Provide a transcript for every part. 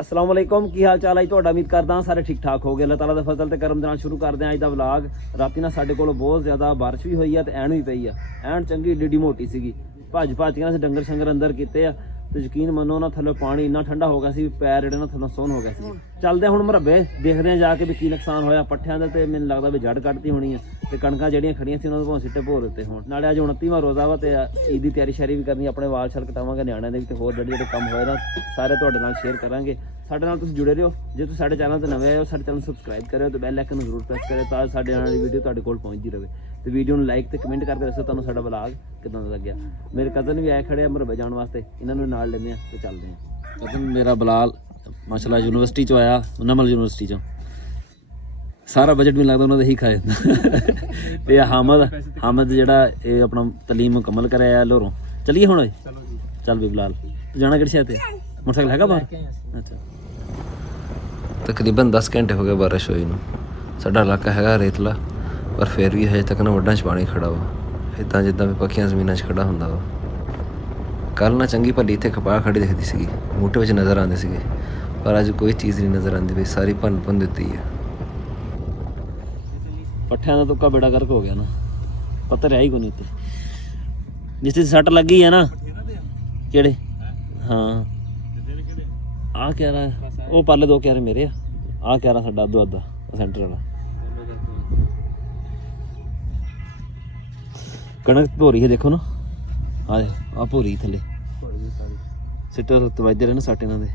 अस्सलाम वालेकुम की हाल चाल है तुहाडा। उम्मीद करदा सारे ठीक ठाक हो गए। अल्लाह ताला दे फजल ते करम दे नाल शुरू करदे हैं अज दा व्लॉग। राती ना साडे कोल बहुत ज़्यादा बारिश भी हुई है ते ऐन भी पई है। ऐन चंगी ਏਡੀ मोटी सीगी। भज भज के ना डंगर शंगर अंदर कीते आ ते यकीन मनो ना थल्ले पानी इन्ना ठंडा हो गया सी, पैर जेहड़े ना थल्लों सोन हो गया सी। चलदे हुण मरब्बे देखदे हैं जाके भी की नुकसान होया पट्ठियां दा ते मैनूं लगदा भी जड़ कटती होनी है ते कणकां जेहड़ियां खड़ियां सी उन्हां दे भावें सिੱਟੇ भो दित्ते होण। नाले अज 29वां रोज़ा वा ते ईद दी तैयारी शैरी भी करनी, अपने वाल शाल कटावांगे निआणिਆਂ ਦੇ भी ते होर ਜਿਹੜੇ ਕੰਮ ਹੋਏ ना सारे तुहाडे नाल शेयर करांगे। ਸਾਡੇ ਨਾਲ ਤੁਸੀਂ ਜੁੜੇ ਰਹੋ। ਜੇ ਤੁਸੀਂ ਸਾਡੇ ਚੈਨਲ ਤੇ ਨਵੇਂ ਆਏ ਹੋ ਸਾਡੇ ਚੈਨਲ ਨੂੰ ਸਬਸਕ੍ਰਾਈਬ ਕਰਿਓ ਤੇ ਬੈਲ ਆਈਕਨ ਨੂੰ ਜ਼ਰੂਰ ਪ੍ਰੈਸ ਕਰਿਓ ਤਾਂ ਸਾਡੇ ਆਉਣ ਵਾਲੀ ਵੀਡੀਓ ਤੁਹਾਡੇ ਕੋਲ ਪਹੁੰਚਦੀ ਰਹੇ। ਤੇ ਵੀਡੀਓ ਨੂੰ ਲਾਈਕ ਤੇ ਕਮੈਂਟ ਕਰਕੇ ਦੱਸੋ ਤੁਹਾਨੂੰ ਸਾਡਾ ਵਲੌਗ ਕਿਦਾਂ ਦਾ ਲੱਗਿਆ। ਮੇਰੇ ਕਜ਼ਨ ਵੀ ਆਏ ਖੜੇ ਆ ਮਰਬੇ ਜਾਣ ਵਾਸਤੇ, ਇਹਨਾਂ ਨੂੰ ਨਾਲ ਲੈਂਦੇ ਆ ਤੇ ਚੱਲਦੇ ਆ। ਕਜ਼ਨ ਮੇਰਾ ਬਲਾਲ ਮਾਸ਼ਾਅੱਲਾ ਯੂਨੀਵਰਸਿਟੀ ਚੋਂ ਆਇਆ, ਨਮਲ ਯੂਨੀਵਰਸਿਟੀ ਚੋਂ। ਸਾਰਾ ਬਜਟ ਵੀ ਲੱਗਦਾ ਉਹਨਾਂ ਦਾ ਹੀ ਖਾ ਜਾਂਦਾ। ਤੇ ਹਾਮਦ ਜਿਹੜਾ ਇਹ ਆਪਣਾ ਤਾਲੀਮ ਮੁਕੰਮਲ ਕਰਿਆ ਲੋਰੋਂ। ਚਲੀਏ ਹੁਣ ਓਏ ਚੱਲ ਵੀ ਬਲਾਲ ਜਾਣਾ ਕਿਹੜੀ ਸ਼ਹਿਰ ਤੇ? मोटरसाइकिल हैगा बाहर? अच्छा तकरीबन 10 घंटे हो गए बारिश होई नूं। साडा इलाका हैगा रेतला पर फिर भी हजे तक ना वड्डां 'च पानी खड़ा वा, इदां जिद्दां भी पक्कियां ਜ਼ਮੀਨਾਂ 'ਚ खड़ा ਹੁੰਦਾ ਵਾ। ਕੱਲ੍ਹ ਨਾ ਚੰਗੀ ਭਲੀ ਇੱਥੇ ਕਪਾਹ ਖੜੀ ਦਿਖਦੀ ਸੀਗੀ, ਬੂਟੇ ਵਿੱਚ ਨਜ਼ਰ ਆਉਂਦੇ ਸੀਗੇ, ਪਰ ਅੱਜ ਕੋਈ ਚੀਜ਼ ਨਹੀਂ ਨਜ਼ਰ ਆਉਂਦੀ ਪਈ, ਸਾਰੀ ਭੰਨ ਦਿੱਤੀ ਹੈ। ਪੱਠਿਆਂ ਦਾ ਤੁੱਕਾ ਬੇੜਾ ਗਰਕ ਹੋ ਗਿਆ ਨਾ, ਪਤਾ ਰਿਹਾ ਹੀ ਕੋਈ ਨਹੀਂ ਤੇ ਜਿਸ ਤੇ ਸੱਟ ਲੱਗੀ ਹੈ ਨਾ। ਕਿਹੜੇ? ਹਾਂ आ कह रहा है वो परले दो कह रहे मेरे आ कह रहा साडा अद्धो अद्धा सेंटर वाला कणक भोरी है देखो ना। आ भोरी थले सिट्टे वजदे रहे ना सट इन्हां दे।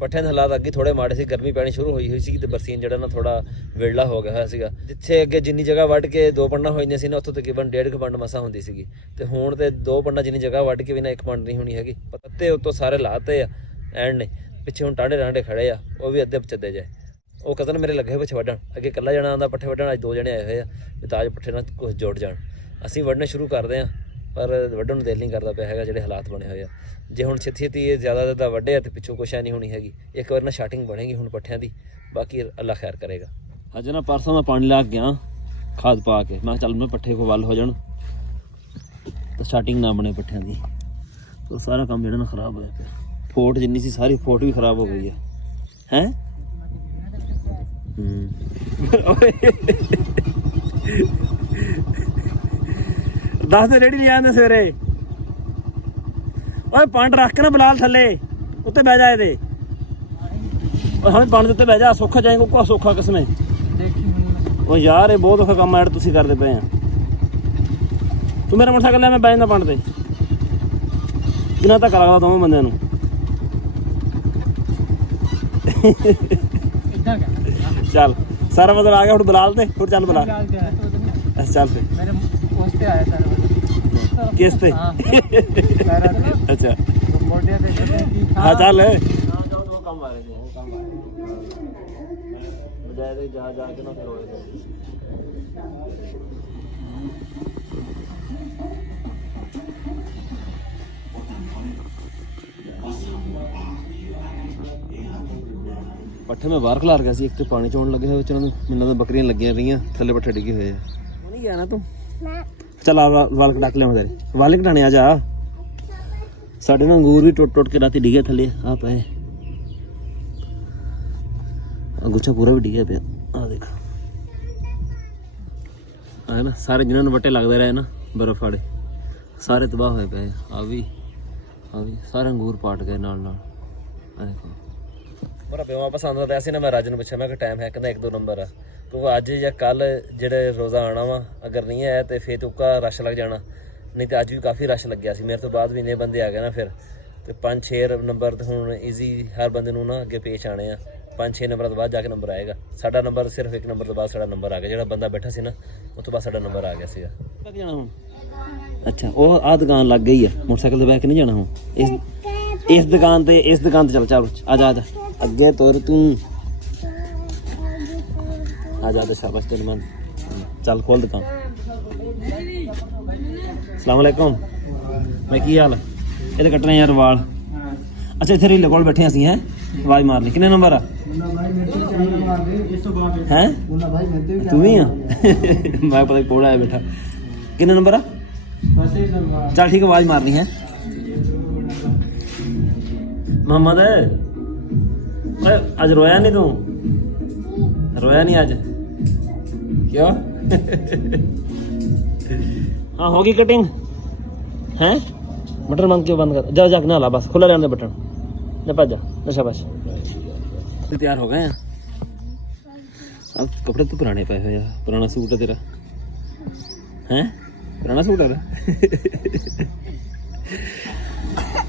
पट्ठियां ਦੇ ਹਾਲਾਤ ਅੱਗੇ ਥੋੜੇ ਮਾੜੇ ਸੀ, ਗਰਮੀ ਪੈਣੀ ਸ਼ੁਰੂ ਹੋਈ ਸੀ ਤੇ ਬਰਸੀਨ ਜਿਹੜਾ ਨਾ ਥੋੜਾ ਵਿਰਲਾ ਹੋ ਗਿਆ ਹੋਇਆ ਸੀਗਾ। ਜਿੱਥੇ ਅੱਗੇ ਜਿੰਨੀ ਜਗ੍ਹਾ ਵੱਢ ਕੇ 2 ਪੰਡਾਂ ਹੋ ਜਾਂਦੀਆਂ ਸੀ ਨਾ ਉੱਥੋਂ ਤਕਰੀਬਨ 1.5 ਪੰਡ ਮਸਾ ਹੁੰਦੀ ਸੀਗੀ ਤੇ ਹੁਣ ਤੇ 2 ਪੰਡਾਂ ਜਿੰਨੀ ਜਗ੍ਹਾ ਵੱਢ ਕੇ ਵੀ ਨਾ 1 ਪੰਡ ਨਹੀਂ ਹੋਣੀ ਹੈਗੀ। ਪੱਤੇ ਉੱਤੋਂ ਸਾਰੇ ਲਾਤੇ ਆ ਐਂਡ ਨੇ, ਪਿੱਛੇ ਹੁਣ ਟਾਂਡੇ ਖੜੇ ਆ, ਉਹ ਵੀ ਅੱਧੇ ਪਚੱਦੇ ਜਾਏ। ਉਹ ਕਜ਼ਨ ਮੇਰੇ ਲੱਗੇ ਪਿੱਛੇ ਵੱਢਣ, ਅੱਗੇ ਇਕੱਲਾ ਜਣਾ ਆਉਂਦਾ ਪੱਠੇ ਵੱਢਣ, ਅੱਜ 2 ਜਣੇ ਆਏ ਹੋਏ ਆ ਵੀ ਤਾਜ ਪੱਠੇ ਨਾਲ ਕੁਛ ਜੁੜ ਜਾਣ। ਅਸੀਂ ਵੱਢਣੇ ਸ਼ੁਰੂ ਕਰਦੇ ਹਾਂ ਪਰ ਵੱਢਣ ਨੂੰ ਦਿਲ ਨਹੀਂ ਕਰਦਾ ਪਿਆ ਹੈਗਾ, ਜਿਹੜੇ ਹਾਲਾਤ ਬਣੇ ਹੋਏ ਆ। ਜੇ ਹੁਣ ਛੇਤੀ ਇਹ ਜ਼ਿਆਦਾ ਵੱਡੇ ਆ ਤੇ ਪਿੱਛੋਂ ਕੁਛ ਨਹੀਂ ਹੋਣੀ ਹੈਗੀ। ਇੱਕ ਵਾਰ ਨਾ ਸਟਾਰਟਿੰਗ ਬਣੇਗੀ ਹੁਣ ਪੱਠਿਆਂ ਦੀ, ਬਾਕੀ ਅੱਲਾ ਖੈਰ ਕਰੇਗਾ। ਅੱਜ ਨਾ ਪਰਸੋਂ ਮੈਂ ਪਾਣੀ ਲਾ ਕੇ ਗਿਆ ਖਾਦ ਪਾ ਕੇ, ਮੈਂ ਚੱਲ ਮੈਂ ਪੱਠੇ ਕੋ ਵੱਲ ਹੋ ਜਾਣ ਤਾਂ ਸਟਾਰਟਿੰਗ ਨਾ ਬਣੇ ਪੱਠਿਆਂ ਦੀ, ਤਾਂ ਸਾਰਾ ਕੰਮ ਜਿਹੜਾ ਨਾ ਖਰਾਬ ਹੋਇਆ ਪਿਆ। ਫੋਟ ਜਿੰਨੀ ਸੀ ਸਾਰੀ ਫੋਟ ਵੀ ਖਰਾਬ ਹੋ ਗਈ ਹੈ। ਦੱਸ ਦੇ ਰੇੜੀ ਨਹੀਂ ਆਉਂਦੇ ਸਵੇਰੇ। ਓਏ ਪੰਡ ਰੱਖ ਕੇ ਨਾ ਬਲਾਲ ਥੱਲੇ ਉੱਤੇ ਬਹਿ ਜਾ ਇਹਦੇ। ਹਾਂ ਪੰਡ ਦੇ ਉੱਤੇ ਬਹਿ ਜਾ, ਸੌਖਾ ਜਾਏਗਾ ਕੋ ਸੌਖਾ ਕਿਸਨੇ। ਉਹ ਯਾਰ ਇਹ ਬਹੁਤ ਔਖਾ ਕੰਮ ਐਡ ਤੁਸੀਂ ਕਰਦੇ ਪਏ ਆ। ਤੂੰ ਮੇਰਾ ਮੋਟਰਸਾਈਕਲ ਲੈ, ਮੈਂ ਬਹਿ ਜਾਂਦਾ ਪੰਡ ਤੇ। ਕਿੰਨਾ ਧੱਕਾ ਲੱਗਦਾ ਦੋਵਾਂ ਬੰਦਿਆਂ ਨੂੰ। ਚੱਲ ਸਾਰਾ ਮਤਲਬ ਆ ਗਿਆ ਹੁਣ ਬਲਾਲ ਤੇ। ਹੁਣ ਚੱਲ ਬਲਾ ਚੱਲ ਫਿਰ किस पे? अच्छा हाँ चल पट्ठे में बाहर खलार गया सी, एक तो पानी चोण लगे हुए मैंने तो बकरियां लगियां रही थले पट्ठे डिगे हुए। नहीं गया ना तू? चल वाल कटा के लिया तेरे वाल कटाने आ जा। साढ़े ना अंगूर भी टुट के राती डिगे थले आ पे, गुच्छा पूरा भी डिगे पे आ देख है ना। सारे जिन्होंने वट्टे लगते रहे ना बर्फ वाले सारे तबाह हुए पे। आ भी सारे अंगूर पाट गए नाल नाल। आ देखो मेरा प्यो वापस आंदा पिया सी ना, मैं राजू नूं पुछया मैं कि टाइम है, कहंदा 1-2 नंबर आ क्योंकि अज या कल ਜਿਹੜੇ रोज़ा आना वा अगर नहीं है तो फिर तुक्का रश लग जाना। नहीं तो अज भी काफ़ी रश लग गया सी, मेरे तो बाद भी इन्ने बंदे आ गए ना फिर तो 5-6 नंबर तो हुण ईजी हर बंदे नूं ना अगे पेश आने आ। 5-6 नंबर तो बाद जाके नंबर आएगा। साडा नंबर सिर्फ 1 नंबर तो बाद साडा नंबर आ गया, जिहड़ा बंदा बैठा सी ना उस तो बाद साडा नंबर आ गया सीगा। लग जाना हुण। अच्छा वो आ दुकान लग गई है, मोटरसाइकिल ते बैठ के नहीं जाना हुण। इस दुकान ते चल चल आ जा अगे तुर तू आ जा। शाबाश तेरे मन, चल खोल दुकान। अस्सलाम वालेकुम मैं की हाल है? ये कटने यार वाल। अच्छा इतने रीले कोल बैठे असी हैं, आवाज मारनी। किन्ने नंबर आ? हैं तू भी हाँ मैं पता कोल आया बैठा। किन्ने नंबर आ? चल ठीक है आवाज मारनी है। मोहम्मद आज रोया नहीं तू? रोया नहीं आज? क्यों? हाँ होगी कटिंग हैं? बटन बंद क्यों बंद कर? जा जा ना ला बस खुला रहने दे बटन। जा भज जा ना शाबाश। तैयार हो गए हैं। अब कपड़े तो पुराने पाए हुए यार। पुराना सूट है तेरा हैं? पुराना सूट है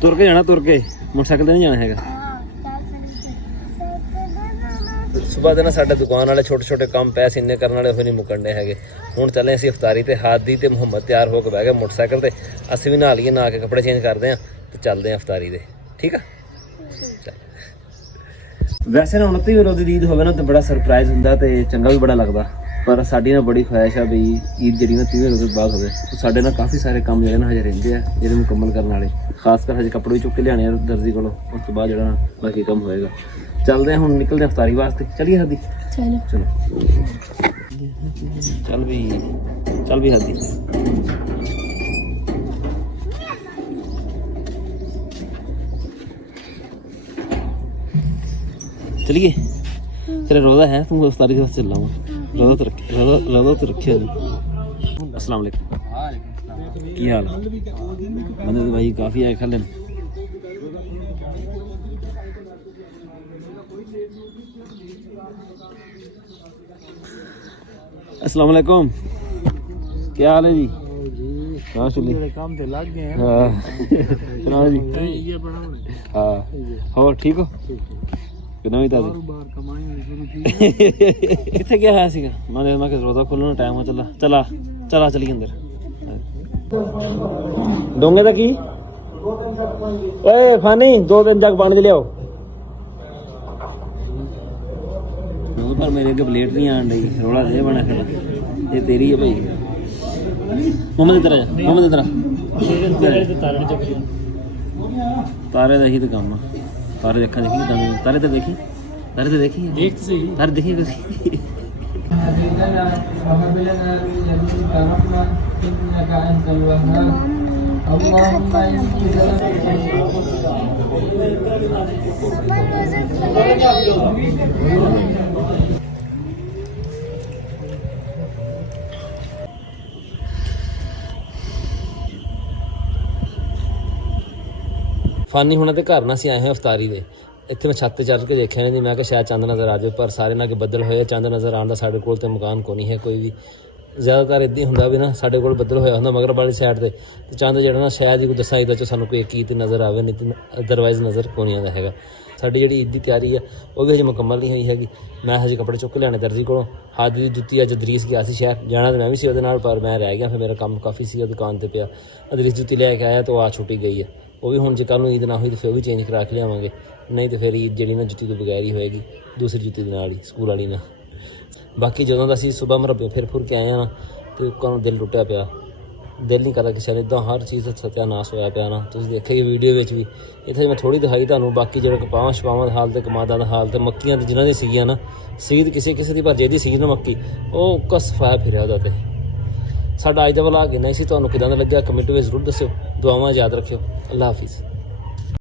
तुर के जाना तुर के मोटरसाइकिल ਤੇ ਨਹੀਂ ਜਾਣਾ ਹੈਗਾ। ਸੁਬਾਹ ਦੇ ਨਾ ਸਾਡੇ ਦੁਕਾਨ ਵਾਲੇ ਛੋਟੇ ਛੋਟੇ ਕੰਮ ਪੈ ਸੀ ਇੰਨੇ ਕਰਨ ਵਾਲੇ ਹੋਏ ਨਹੀਂ ਮੁਕਣਦੇ ਹੈਗੇ। ਹੁਣ ਚੱਲੇ ਅਸੀਂ ਇਫਤਾਰੀ ਤੇ ਹਾਦੀ ਤੇ ਮੁਹੰਮਦ ਤਿਆਰ ਹੋ ਕੇ ਬਹਿ ਗਏ ਮੋਟਰਸਾਈਕਲ ਤੇ। ਅਸੀਂ ਵੀ ਨਹਾ ਲਈਏ, ਨਹਾ ਕੇ ਕੱਪੜੇ ਚੇਂਜ ਕਰਦੇ ਆਂ ਤੇ ਚੱਲਦੇ ਆਂ ਇਫਤਾਰੀ ਦੇ। ਠੀਕ ਆ ਵੈਸੇ ਨਾ 29 ਰੋਜ਼ ਦੀ ਈਦ ਹੋਵੇ ਨਾ ਤੇ ਬੜਾ ਸਰਪ੍ਰਾਈਜ਼ ਹੁੰਦਾ ਤੇ ਚੰਗਾ ਵੀ ਬੜਾ ਲੱਗਦਾ, ਪਰ ਸਾਡੀ ਨਾ ਬੜੀ ਖੁਆਇਸ਼ ਆ ਵੀ ਈਦ ਜਿਹੜੀ ਨਾ 30 ਰੋਜ਼ ਬਾਅਦ ਹੋਵੇ। ਸਾਡੇ ਨਾਲ ਕਾਫੀ ਸਾਰੇ ਕੰਮ ਜਿਹੜੇ ਨਾ ਹਜੇ ਰਹਿੰਦੇ ਆ ਜਿਹੜੇ ਮੁਕੰਮਲ ਕਰਨ ਵਾਲੇ, ਖਾਸ ਕਰ ਹਜੇ ਕੱਪੜੇ ਵੀ ਚੁੱਕ ਕੇ ਲਿਆਣੇ ਆ ਦਰਜੀ ਕੋਲੋਂ। ਉਸ ਤੋਂ ਬਾਅਦ ਜਿਹੜਾ ਬਾਕੀ ਕੰਮ ਹੋਏਗਾ। ਚੱਲਦੇ ਹਾਂ ਹੁਣ, ਨਿਕਲਦੇ ਹਾਂ ਇਫਤਾਰੀ ਵਾਸਤੇ। ਚਲੀਏ ਹਾਦੀ? ਚਲੋ ਚਲੋ ਚੱਲ ਵੀ ਹਾਦੀ। चलिए तेरा रोज़ा है, तुम उस तारीख से चल रहा हूँ। रोज़ा तो रखे अस्सलाम वालेकुम, की हाल है? मैंने तो भाई काफ़ी आए खा लें। अस्सलाम वालेकुम, क्या हाल है जी? हाँ चलिए काम ते लग गए हैं। हाँ सुनाओ जी। हाँ हो ठीक हो? ਕਿੰਨਾ ਵੀ ਤਾਂ ਕਿੱਥੇ ਗਿਆ ਹੋਇਆ ਸੀਗਾ? ਮੈਂ ਕਿ ਰੋਜ਼ਾ ਖੋਲਣ ਦਾ ਟਾਈਮ ਹੋ ਚਲਾ ਚਲੀ ਅੰਦਰ। ਡੋਂਗੇ ਦਾ ਕੀ? ਓਏ ਫਾਨੀ 2-3 ਜੱਗ ਪਾਣੀ ਦੇ ਲਿਆਓ। ਪਰ ਮੇਰੇ ਅੱਗੇ ਪਲੇਟ ਨਹੀਂ ਆਣ ਰਹੀ, ਰੋਲਾ ਦੇ ਬਣਾ ਖੜਾ। ਇਹ ਤੇਰੀ ਹੈ ਭਾਈ। ਮੁਹੰਮਦ ਇੱਧਰ ਆ ਜਾ, ਮੁਹੰਮਦ ਇੱਧਰ ਆ। ਤਾਰੇ ਦਾ ਹੀ ਤਾਂ ਕੰਮ ਆ। तारे देखा देखी तारे तो देखी देख तो सही तारे देखी कभी। ਫਾਨੀ ਹੁਣਾਂ ਦੇ ਘਰ ਨਾ ਅਸੀਂ ਆਏ ਹਾਂ ਇਫਤਾਰੀ ਦੇ। ਇੱਥੇ ਮੈਂ ਛੱਤ ਤੇ ਚੜ੍ਹ ਕੇ ਦੇਖਿਆ ਨਹੀਂ, ਮੈਂ ਕਿਹਾ ਸ਼ਾਇਦ ਚੰਦ ਨਜ਼ਰ ਆ ਜਾਵੇ, ਪਰ ਸਾਰੇ ਨਾਲ ਕਿ ਬੱਦਲ ਹੋਏ, ਚੰਦ ਨਜ਼ਰ ਆਉਣ ਦਾ ਸਾਡੇ ਕੋਲ ਤੇ ਮਕਾਨ ਕੋ ਨਹੀਂ ਹੈ ਕੋਈ ਵੀ। ਜ਼ਿਆਦਾਤਰ ਇੱਦਾਂ ਹੀ ਹੁੰਦਾ ਵੀ ਨਾ ਸਾਡੇ ਕੋਲ ਬੱਦਲ ਹੋਇਆ ਹੁੰਦਾ ਮਗਰਬ ਵਾਲੀ ਸਾਈਡ ਤੇ ਚੰਦ ਜਿਹੜਾ ਨਾ ਸ਼ਾਇਦ ਹੀ ਕੋਈ ਦਸਾਂ ਇਹਦਾ 'ਚੋਂ ਸਾਨੂੰ ਕੋਈ ਕੀ ਤੇ ਨਜ਼ਰ ਆਵੇ, ਨਹੀਂ ਤੇ ਅਦਰਵਾਈਜ਼ ਨਜ਼ਰ ਕੋ ਨਹੀਂ ਆਉਂਦਾ ਹੈਗਾ। ਸਾਡੀ ਜਿਹੜੀ ਈਦ ਦੀ ਤਿਆਰੀ ਆ ਉਹ ਵੀ ਹਜੇ ਮੁਕੰਮਲ ਨਹੀਂ ਹੋਈ ਹੈਗੀ। ਮੈਂ ਹਜੇ ਕੱਪੜੇ ਚੁੱਕ ਕੇ ਲਿਆਣੇ ਦਰਜੀ ਕੋਲੋਂ। ਹਾਦੀ ਦੀ ਜੁੱਤੀ ਅੱਜ ਅਦਰੀਸ ਗਿਆ ਸੀ ਸ਼ਹਿਰ, ਜਾਣਾ ਤਾਂ ਮੈਂ ਵੀ ਸੀ ਉਹਦੇ ਨਾਲ, ਪਰ ਮੈਂ ਰਹਿ ਗਿਆ, ਫਿਰ ਮੇਰਾ ਕੰਮ ਕਾਫੀ ਸੀ ਦੁਕਾਨ ਤੇ ਪਿਆ। ਅਦਰੀਸ ਜੁੱਤੀ ਲੈ ਕੇ ਆਇਆ ਤਾਂ ਉਹ ਆ ਛੁੱਟੀ ਗਈ ਹੈ। ਉਹ ਵੀ ਹੁਣ ਜੇ ਕੱਲ੍ਹ ਨੂੰ ਈਦ ਨਾ ਹੋਈ ਤਾਂ ਫਿਰ ਉਹ ਵੀ ਚੇਂਜ ਕਰਾ ਕੇ ਲਿਆਵਾਂਗੇ, ਨਹੀਂ ਤਾਂ ਫਿਰ ਈਦ ਜਿਹੜੀ ਨਾ ਜੁੱਤੀ ਤੋਂ ਬਗੈਰ ਹੀ ਹੋਏਗੀ, ਦੂਸਰੀ ਜੁੱਤੀ ਦੇ ਨਾਲ ਹੀ, ਸਕੂਲ ਵਾਲੀ ਨਾਲ। ਬਾਕੀ ਜਦੋਂ ਦਾ ਅਸੀਂ ਸੁਬਾਹ ਮਰਬੇ ਫਿਰ ਫੁਰ ਕੇ ਆਏ ਹਾਂ ਨਾ ਤੇ ਲੋਕਾਂ ਨੂੰ ਦਿਲ ਟੁੱਟਿਆ ਪਿਆ, ਦਿਲ ਨਹੀਂ ਕਰਦਾ ਕਿਸੇ ਨੇ, ਇੱਦਾਂ ਹਰ ਚੀਜ਼ ਦਾ ਸਤਿਆਨਾਸ਼ ਹੋਇਆ ਪਿਆ ਨਾ। ਤੁਸੀਂ ਦੇਖਿਆ ਵੀਡੀਓ ਵਿੱਚ ਵੀ, ਇੱਥੇ ਮੈਂ ਥੋੜ੍ਹੀ ਦਿਖਾਈ ਤੁਹਾਨੂੰ। ਬਾਕੀ ਜਿਹੜੇ ਕਪਾਹਾਂ ਛਪਾਵਾਂ ਦਾ ਹਾਲ ਤੇ ਕਮਾਦਾਂ ਦਾ ਹਾਲ ਤੇ ਮੱਕੀਆਂ ਤੇ ਜਿਨ੍ਹਾਂ ਦੀ ਸੀਗੀਆਂ ਨਾ, ਸੀਦ ਕਿਸੇ ਦੀ ਪਰ ਜਿਹਦੀ ਸੀਗੀ ਨਾ ਮੱਕੀ, ਉਹ ਕਸਫਾਇਆ ਫਿਰਿਆ ਉਹਦਾ। ਤੇ ਸਾਡਾ ਅੱਜ ਦਾ ਵਲੌਗ ਇੰਨਾ ਹੀ ਸੀ। ਤੁਹਾਨੂੰ ਕਿੱਦਾਂ ਦਾ ਲੱਗਿਆ ਕਮੈਂਟ ਵਿੱਚ ਜ਼ਰੂਰ ਦੱਸਿਓ। ਦੁਆਵਾਂ ਯਾਦ ਰੱਖਿਓ। ਅੱਲਾ ਹਾਫਿਜ਼।